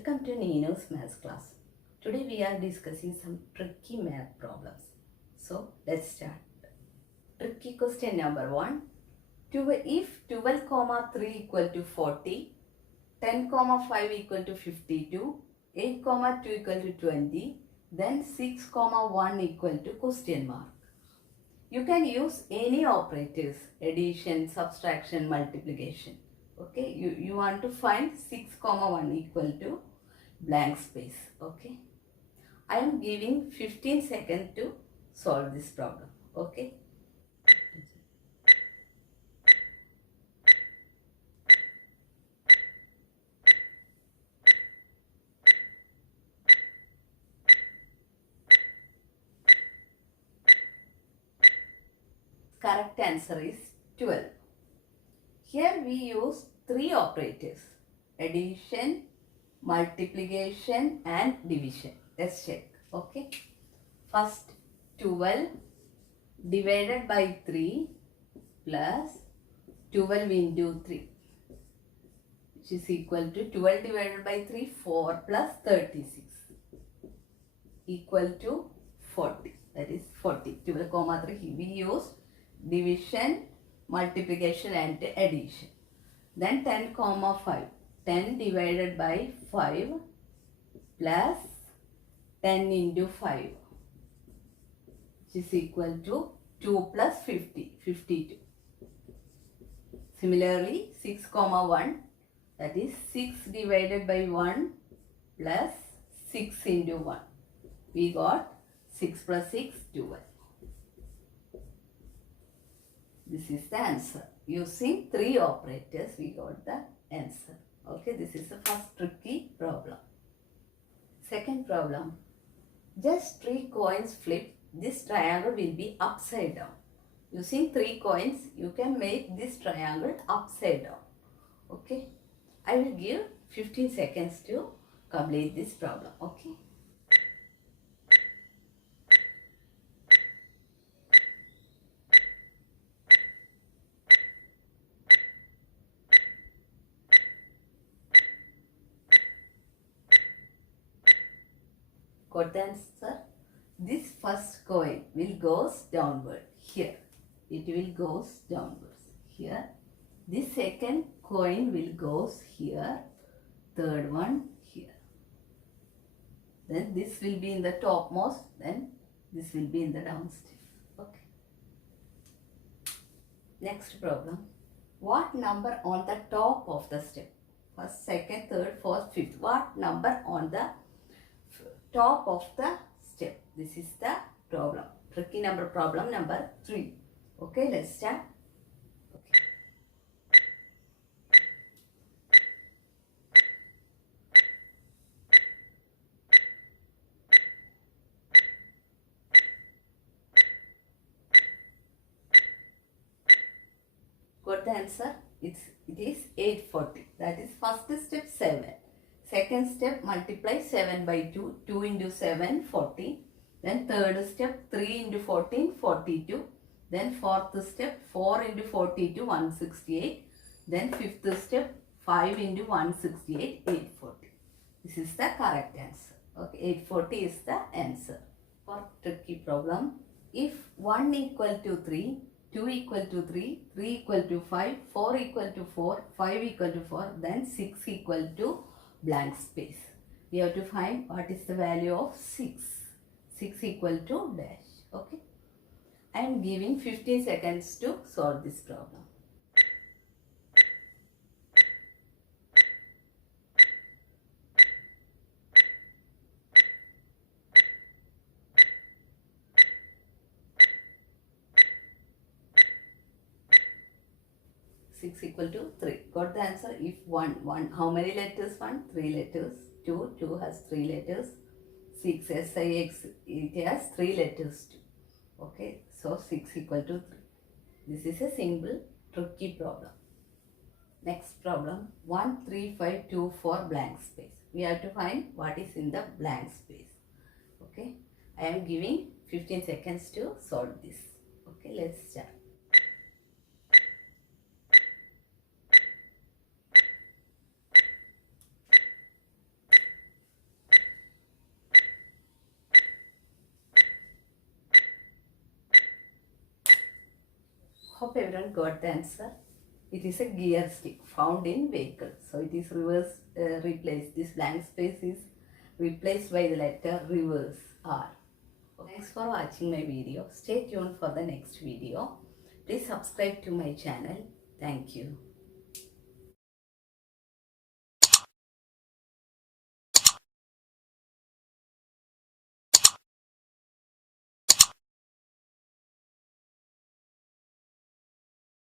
Welcome to Neenu'S maths class. Today we are discussing some tricky math problems. So let's start. Tricky question number 1. If 12, 3 equal to 40, 10, 5 equal to 52, 8, 2 equal to 20, then 6, 1 equal to question mark. You can use any operators, addition, subtraction, multiplication. Okay, you want to find 6, 1 equal to blank space. Okay, I am giving 15 seconds to solve this problem. Okay. Correct answer is 12. Here we use three operators: addition, multiplication and division. Let's check. Okay. First, 12 divided by 3 plus 12 into 3, which is equal to 12 divided by 3, 4 plus 36 equal to 40. That is 40. 12, 3. We use division, multiplication and addition. Then 10, 5. 10 divided by 5 plus 10 into 5, which is equal to 2 plus 50, 52. Similarly, 6, 1, that is 6 divided by 1 plus 6 into 1. We got 6 plus 6, 12. This is the answer. Using three operators, we got the answer. Okay, this is the first tricky problem. Second problem. Just 3 coins flipped, this triangle will be upside down. Using 3 coins, you can make this triangle upside down. Okay, I will give 15 seconds to complete this problem. Okay. Got the answer? This first coin will goes downward here. It will goes downwards here. This second coin will goes here. Third one here. Then this will be in the topmost. Then this will be in the downstairs. Okay. Next problem. What number on the top of the step? First, second, third, fourth, fifth. What number on the top of the step? This is the problem. Tricky number problem number 3. Okay, let's start. Okay. Got the answer? It is 840. That is first step 7. Second step, multiply 7 by 2. 2 into 7, 40. Then third step, 3 into 14, 42. Then fourth step, 4 into 42, 168. Then fifth step, 5 into 168, 840. This is the correct answer. Okay, 840 is the answer. For tricky problem, if 1 equal to 3, 2 equal to 3, 3 equal to 5, 4 equal to 4, 5 equal to 4, then 6 equal to blank space. We have to find what is the value of 6. 6 equal to dash. Okay. I am giving 15 seconds to solve this problem. Six equal to 3. Got the answer? If 1, how many letters? 1, 3 letters. 2 has 3 letters. 6, SIX, it has 3 letters too. Okay, so 6 equal to 3. This is a simple tricky problem. Next problem, 1, 3, 5, 2, 4 blank space. We have to find what is in the blank space. Okay, I am giving 15 seconds to solve this. Okay, let's start. Hope everyone got the answer. It is a gear stick found in vehicle. So it is reverse replaced. This blank space is replaced by the letter reverse R. Thanks for watching my video. Stay tuned for the next video. Please subscribe to my channel. Thank you.